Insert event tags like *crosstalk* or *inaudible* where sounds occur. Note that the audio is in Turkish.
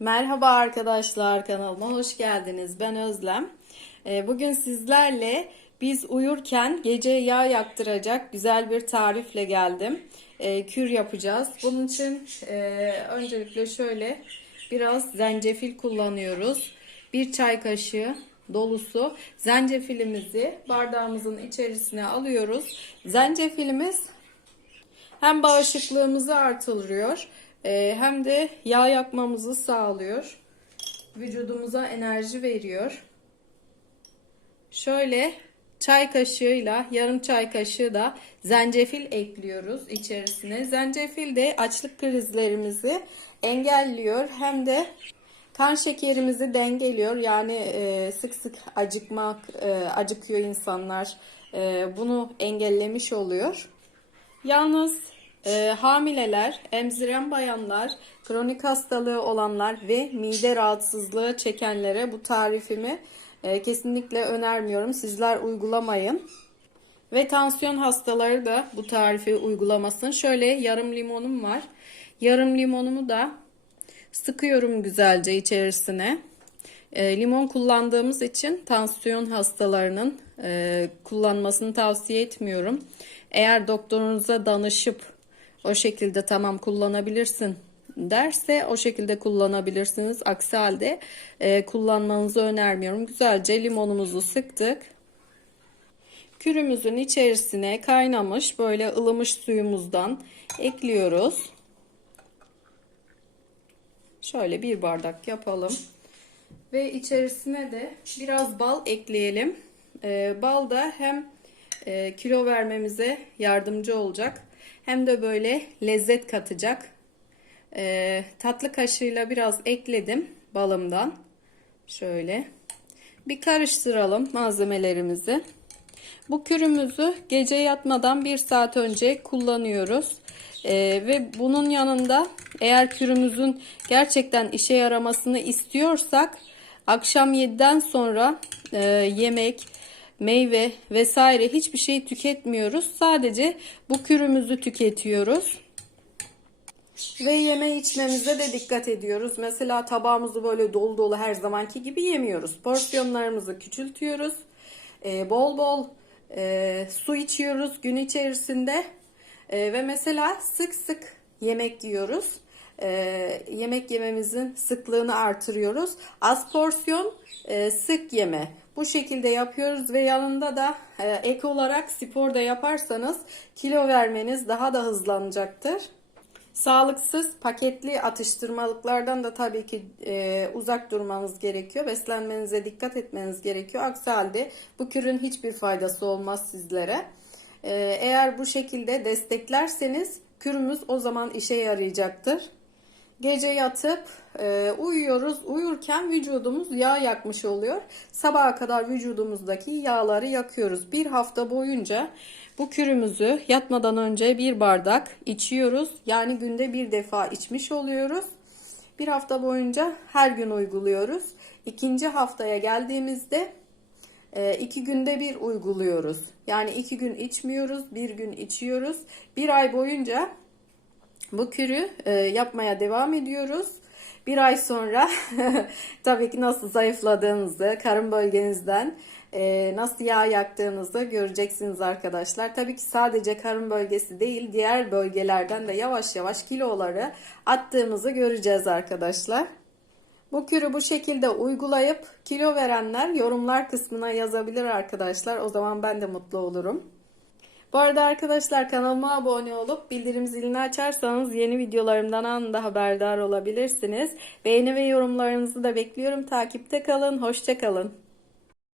Merhaba arkadaşlar kanalıma hoş geldiniz. Ben Özlem. Ee, Bugün sizlerle biz uyurken gece yağ yaktıracak güzel bir tarifle geldim. Ee, Kür yapacağız. Bunun için e, öncelikle şöyle biraz zencefil kullanıyoruz. Bir çay kaşığı dolusu zencefilimizi bardağımızın içerisine alıyoruz. Zencefilimiz hem bağışıklığımızı artırıyor e, hem de yağ yakmamızı sağlıyor. Vücudumuza enerji veriyor. Şöyle çay kaşığıyla yarım çay kaşığı da zencefil ekliyoruz içerisine. Zencefil de açlık krizlerimizi engelliyor hem de kan şekerimizi dengeliyor. Yani e, sık sık acıkmak, e, acıkıyor insanlar. E, bunu engellemiş oluyor. Yalnız e, hamileler, emziren bayanlar, kronik hastalığı olanlar ve mide rahatsızlığı çekenlere bu tarifimi e, kesinlikle önermiyorum. Sizler uygulamayın. Ve tansiyon hastaları da bu tarifi uygulamasın. Şöyle yarım limonum var. Yarım limonumu da sıkıyorum güzelce içerisine. E, limon kullandığımız için tansiyon hastalarının e, kullanmasını tavsiye etmiyorum. Eğer doktorunuza danışıp o şekilde tamam kullanabilirsin derse o şekilde kullanabilirsiniz. Aksi halde e, kullanmanızı önermiyorum. Güzelce limonumuzu sıktık. Kürümüzün içerisine kaynamış böyle ılımış suyumuzdan ekliyoruz. Şöyle bir bardak yapalım. Ve içerisine de biraz bal ekleyelim. E, bal da hem e, kilo vermemize yardımcı olacak hem de böyle lezzet katacak. E, tatlı kaşığıyla biraz ekledim balımdan. Şöyle bir karıştıralım malzemelerimizi. Bu kürümüzü gece yatmadan bir saat önce kullanıyoruz. Ee, ve bunun yanında eğer kürümüzün gerçekten işe yaramasını istiyorsak akşam 7'den sonra e, yemek, meyve vesaire hiçbir şey tüketmiyoruz. Sadece bu kürümüzü tüketiyoruz. Ve yeme içmemize de dikkat ediyoruz. Mesela tabağımızı böyle dolu dolu her zamanki gibi yemiyoruz. Porsiyonlarımızı küçültüyoruz. Ee, bol bol e, su içiyoruz gün içerisinde. E, ve mesela sık sık yemek yiyoruz. E, yemek yememizin sıklığını artırıyoruz. Az porsiyon, e, sık yeme. Bu şekilde yapıyoruz ve yanında da e, ek olarak spor da yaparsanız kilo vermeniz daha da hızlanacaktır. Sağlıksız paketli atıştırmalıklardan da tabii ki e, uzak durmanız gerekiyor. Beslenmenize dikkat etmeniz gerekiyor. Aksi halde bu kürün hiçbir faydası olmaz sizlere. E, eğer bu şekilde desteklerseniz kürümüz o zaman işe yarayacaktır. Gece yatıp e, uyuyoruz. Uyurken vücudumuz yağ yakmış oluyor. Sabaha kadar vücudumuzdaki yağları yakıyoruz. Bir hafta boyunca bu kürümüzü yatmadan önce bir bardak içiyoruz. Yani günde bir defa içmiş oluyoruz. Bir hafta boyunca her gün uyguluyoruz. İkinci haftaya geldiğimizde e, iki günde bir uyguluyoruz. Yani iki gün içmiyoruz, bir gün içiyoruz. Bir ay boyunca bu kürü e, yapmaya devam ediyoruz. Bir ay sonra *laughs* tabii ki nasıl zayıfladığınızı, karın bölgenizden e, nasıl yağ yaktığınızı göreceksiniz arkadaşlar. Tabii ki sadece karın bölgesi değil, diğer bölgelerden de yavaş yavaş kiloları attığımızı göreceğiz arkadaşlar. Bu kürü bu şekilde uygulayıp kilo verenler yorumlar kısmına yazabilir arkadaşlar. O zaman ben de mutlu olurum. Bu arada arkadaşlar kanalıma abone olup bildirim zilini açarsanız yeni videolarımdan anında haberdar olabilirsiniz. Beğeni ve yorumlarınızı da bekliyorum. Takipte kalın. Hoşçakalın.